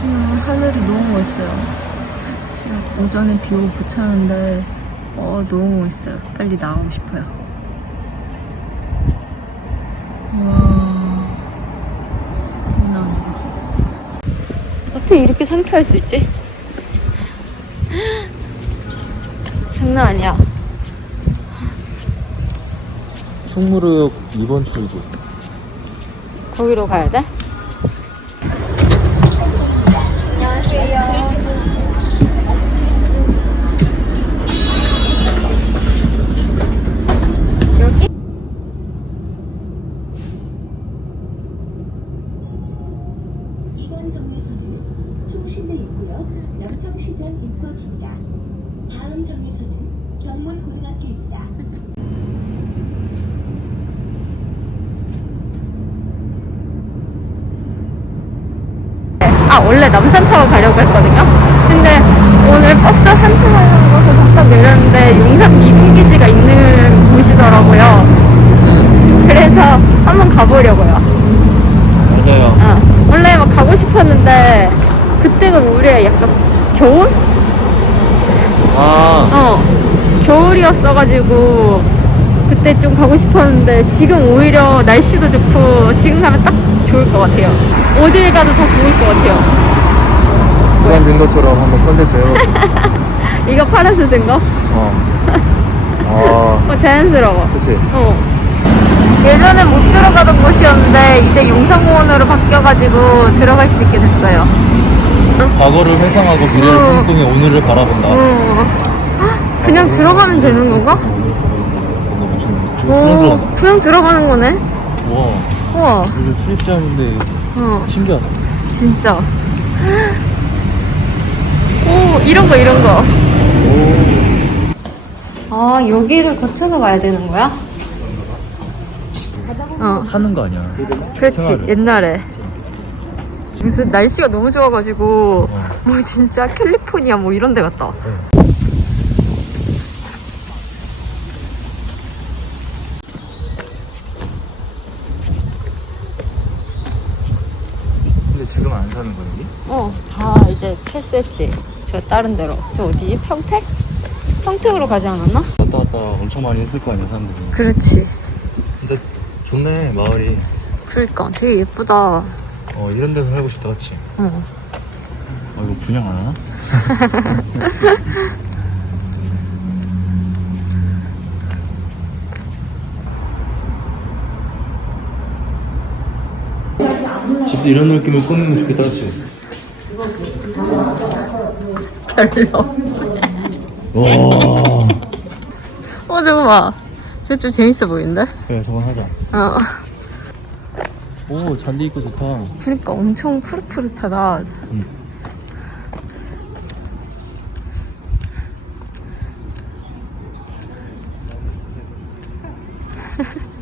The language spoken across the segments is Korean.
지금 하늘이 너무 멋있어요. 지금 오전에 비 오고 부차는데 어 너무 멋있어요. 빨리 나가고 싶어요. 와 장난이다. 어떻게 이렇게 상쾌할 수 있지? 장난 아니야. 충무로역 2번 출구. 거기로 가야 돼? 아 원래 남산타워 가려고 했거든요. 근데 오늘 버스 한승하는 곳에 잠깐 내렸는데 용산 미군기지가 있는 곳이더라고요. 그래서 한번 가보려고요. 맞아요. 어, 원래 막 가고 싶었는데 그때가 우리가 약간 겨울? 아, 어 겨울이었어가지고 그때 좀 가고 싶었는데 지금 오히려 날씨도 좋고 지금 가면 딱 좋을 것 같아요. 어딜 가도 다 좋을 것 같아요. 부산 든 것처럼 한번 컨셉 제어. 이거 파란색 든 거? 어. 아, 어, 자연스러워. 그치. 어. 예전에 못 들어가던 곳이었는데 이제 용산공원으로 바뀌어가지고 들어갈 수 있게 됐어요. 과거를 회상하고 미래를 어. 꿈꾸며 오늘을 바라본다. 어. 그냥 들어가면 되는 건가? 오. 그냥 들어가는 거네. 와, 우와. 여기 출입점인데 어, 신기하다. 진짜. 오, 이런 거, 이런 거. 아, 여기를 거쳐서 가야 되는 거야? 어. 사는 거 아니야? 그렇지 생활을. 옛날에 무슨 날씨가 너무 좋아가지고 어. 뭐 진짜 캘리포니아 뭐 이런 데 갔다 네. 근데 지금 안 사는 거야, 여기? 어 다 이제 패스했지 저 다른 데로 저 어디 평택? 평택으로 가지 않았나? 왔다 갔다 엄청 많이 했을 거 아니야, 사람들이. 그렇지 근데 좋네, 마을이. 그러니까 되게 예쁘다 어, 이런 데서 살고 싶다, 그치? 어. 어, 이거 분양 안 하나? 집도 이런 느낌을 꾸미면 좋겠다, 그치? 별로 와. 어 저거 봐 저 좀 재밌어 보이는데? 그래, 저건 하자. 어 오, 잔디 있고 좋다. 그러니까 엄청 푸릇푸릇하다 응.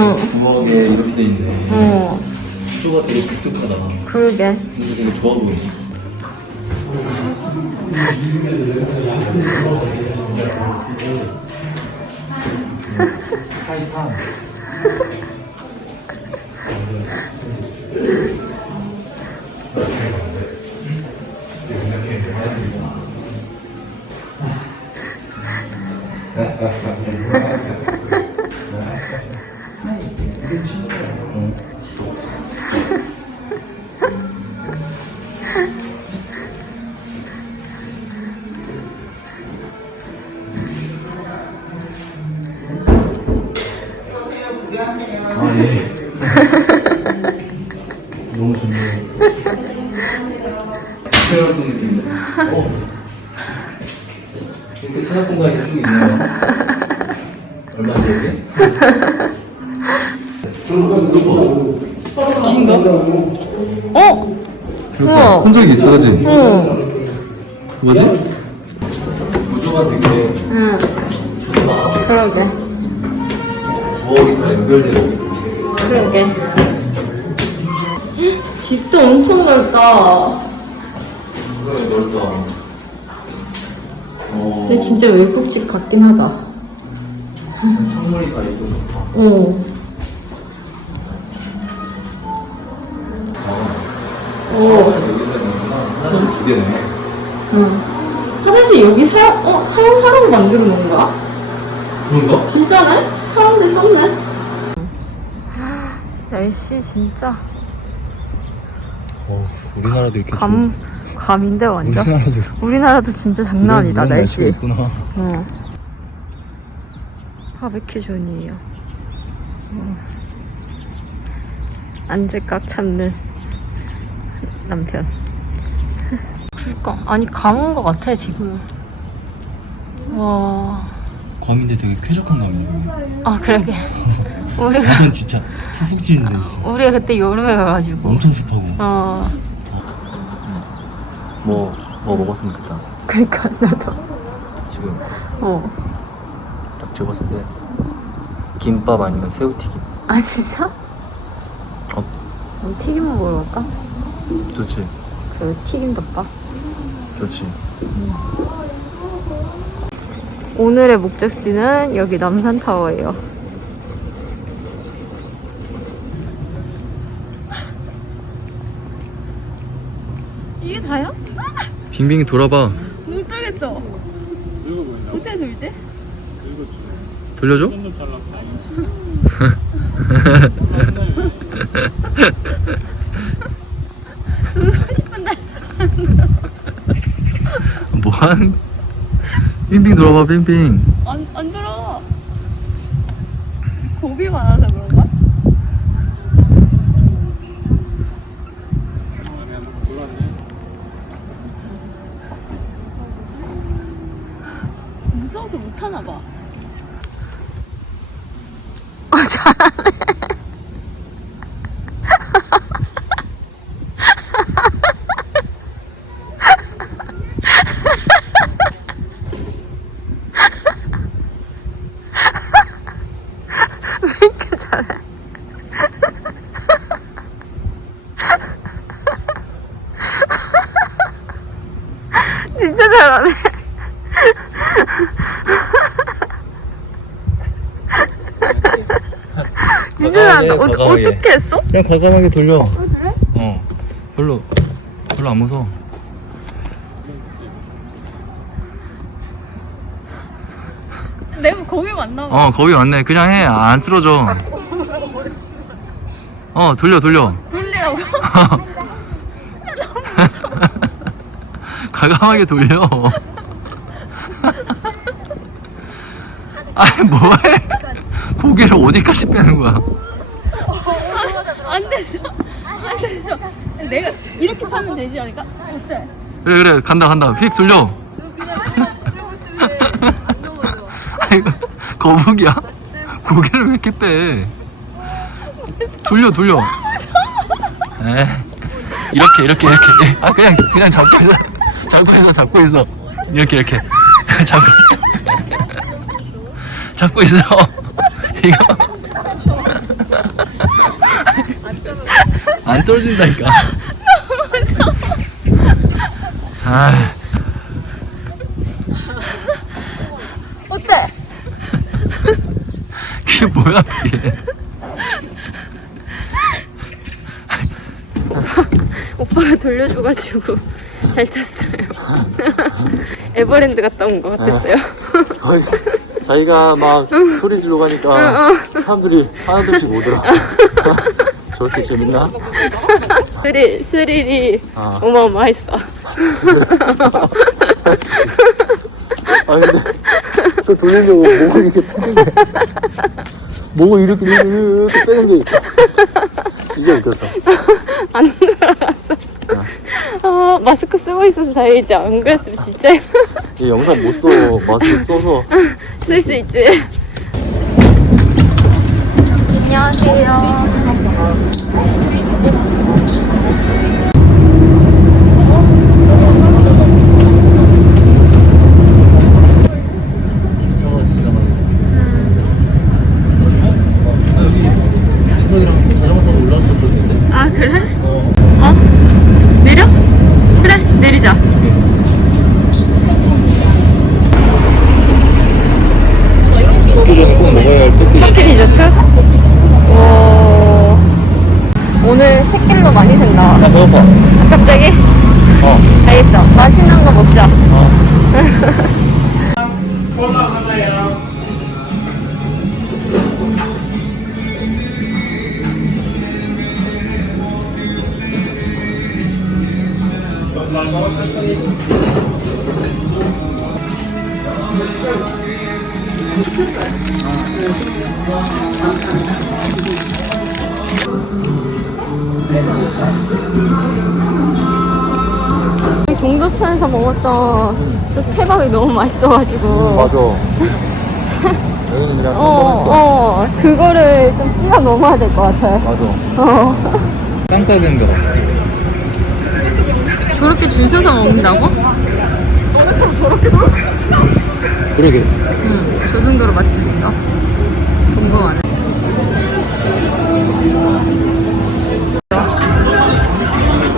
응 부엌에 이렇게 돼 있네. 어, 수가 되게 독특하다. 그러게 그래서 되게 좋아 보이네. 하이탄. 너무 좋네요. 속 느낌인데. 어. 이렇게 수납 공간이 쭉 있네요. 얼마지 여기? 킨가? 어? 우와 본 적이 있어, 그지? 어 뭐지? 구조가 되게 응. 그러게. 연결되어 있고. 그러게. 집도 엄청 넓다. 그러네, 넓다. 어. 근데 진짜 외국집 같긴 하다. 청물이가 이거 좋다. 어. 오. 하나씩 두 개네. 응. 화장실 여기 사, 어, 사용하라고 만들어 놓은 거야? 그런가? 진짜네? 사람들 썼네. 날씨 진짜 어, 우리나라도 이렇게 감, 감인데 완전. 우리나라도 우리나라도 진짜 장난 아니다, 날씨. 어. 바베큐 존이에요. 어. 앉을 꽉 참는 남편. 그니까 아니 감은 것 같아 지금. 와. 괌인데 되게 쾌적한 감이네. 아 그러게. 우리가 진짜 푹푹 찌는데 있어. 우리가 그때 여름에 가가지고. 엄청 습하고. 어. 뭐, 뭐 먹었으면 좋겠다. 그니까 나도. 지금 어. 딱 집었을 때 김밥 아니면 새우튀김. 아 진짜? 어, 그럼 튀김 먹으러 갈까? 좋지. 그 튀김 덮밥. 좋지. 오늘의 목적지는 여기 남산타워예요. 다야? 빙빙이 돌아봐. 못 들겠어. 어떻게 돌지? 돌려줘? 뭐한? 빙빙 돌아봐 빙빙. 안, 안 들어. 겁이 많아서 그런 가? 무서워서 못하나 봐. 아, 잘하네. 왜 이렇게 잘해? 진짜 잘하네. 진짜 잘한다. 어, 과감하게. 어떻게 했어? 그냥 과감하게 돌려. 그래? 어. 별로 별로 안 무서워. 내가 겁이 많나 봐. 어 거기 왔네. 그냥 해. 안 쓰러져. 어 돌려 돌려. 돌리라고? 과감하게 돌려. 아니 뭐해? 고개를 어디까지 빼는 거야? 안 됐어. 안 됐어. 내가 이렇게 타면 되지 않을까? 어때? 그래 그래 간다 간다. 휙 돌려. 아이고 거북이야? 고개를 왜 이렇게 빼? 돌려 돌려. 에 이렇게 이렇게 이렇게. 아 그냥 그냥 잡고 있어. 잡고 있어 잡고 있어. 이렇게 이렇게 잡고 잡고 있어. 이거 안 떨어진다니까. 아. 어때? 그게 뭐야 그게 오빠가 돌려줘가지고 잘 탔어요. 에버랜드 갔다 온 것 같았어요. 자기가 막 소리 지르고 가니까 사람들이 하나둘씩 오더라 저렇게 재밌나? 스릴, 스릴이 아. 어마어마했어. 아 근데 그 돌리려고 목을 이렇게 빼는 게 목을 이렇게 이렇게 빼는 게 진짜 웃겼어 안 돌아갔어. 아, 마스크 쓰고 있어서 다행이지. 안 그랬으면 진짜 이 영상 못 써 마스크 써서 쓸 수 있지. 안녕하세요. 아, 그래? 어? 내려? 그래, 내리자. 도쿄전에 꼭 네, 토끼. 토끼 리조트? 오. 오늘 새끼로 많이 샌다. 아, 배고파. 갑자기? 어. 알겠어. 맛있는 거 먹자. 어. 동두천에서 먹었던 그 태밥이 너무 맛있어가지고. 맞아. 여기는 그냥 어, 어, 그거를 좀 뛰어넘어야 될 것 같아. 맞아. 어. 깜짝인 거. 저렇게 줄 서서 먹는다고? 그러게. 응, 저 정도로 맛집인가? 궁금하네.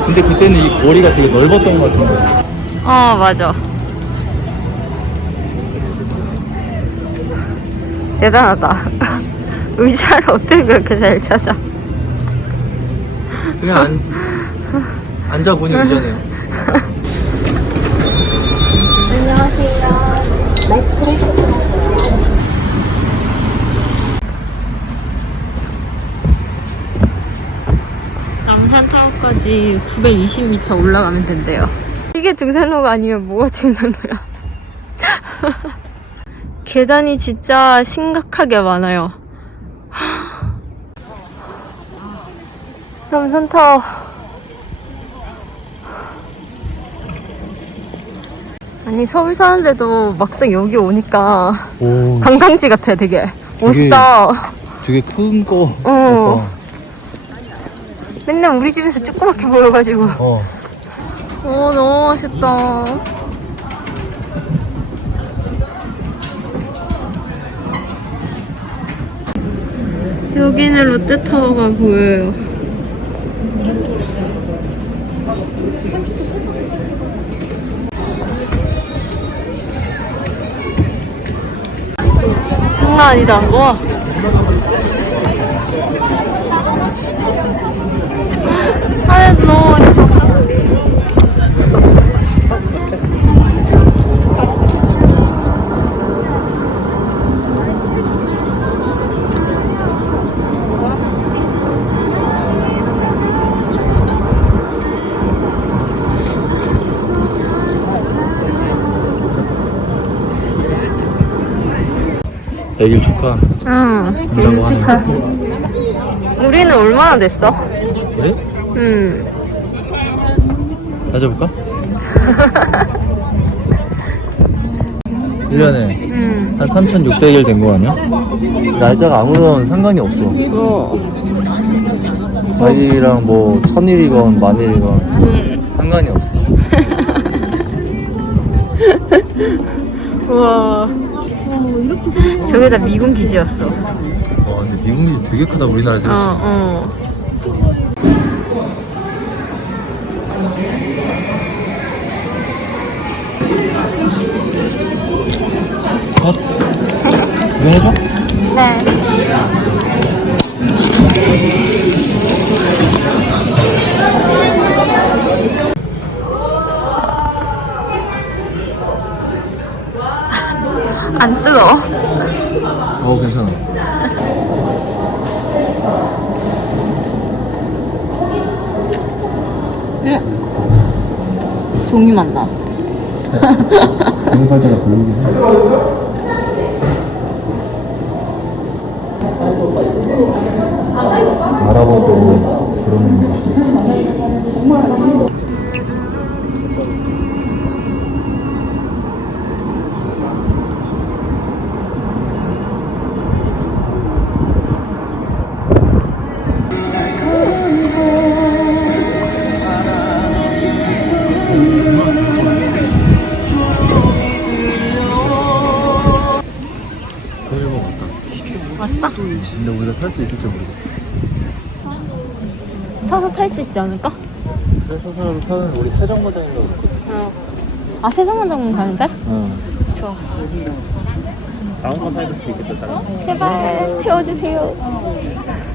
근데 그때는 이 거리가 되게 넓었던 것 같은데. 어, 맞아. 대단하다. 의자를 어떻게 그렇게 잘 찾아? 그냥 안, 앉아보니 의자네요. 안녕하세요. 마스크를 착용하세요. 남산타워까지 920m 올라가면 된대요. 이게 등산로가 아니면 뭐가 등산로야? 계단이 진짜 심각하게 많아요. 남산타워. 아니 서울 사는데도 막상 여기 오니까 오, 관광지 같아 되게 멋있다. 되게 큰 거. 어. 맨날 우리 집에서 조그맣게 보여가지고. 어. 오 너무 멋있다. 여기는 롯데타워가 보여요. 장난 아니다. 와. 백일 축하. 응, 생일 축하. 우리는 얼마나 됐어? 네? 우리? 음. 따져볼까? 1년에 음. 한 3,600일 된 거 아니야? 날짜가 아무런 상관이 없어. 어. 자기랑 뭐 천일이건 만일이건 상관이 없어. 우와. 저게 다 미군 기지였어. 와 근데 미국이 되게 크다 우리나라에서. 어, 어. 어? 이거 해줘? 네. 안 뜨거워? 어 괜찮아. 종이 맛나. 때가 별로긴 해. 알아봐도 그런 맛이. 있지 않을까? 그래서서라도 타면 우리 세정거장인가 그랬거든. 어. 아, 세종원장군 돼? 어. 좋아. 다음 수 있겠다, 사람. 제발 태워주세요.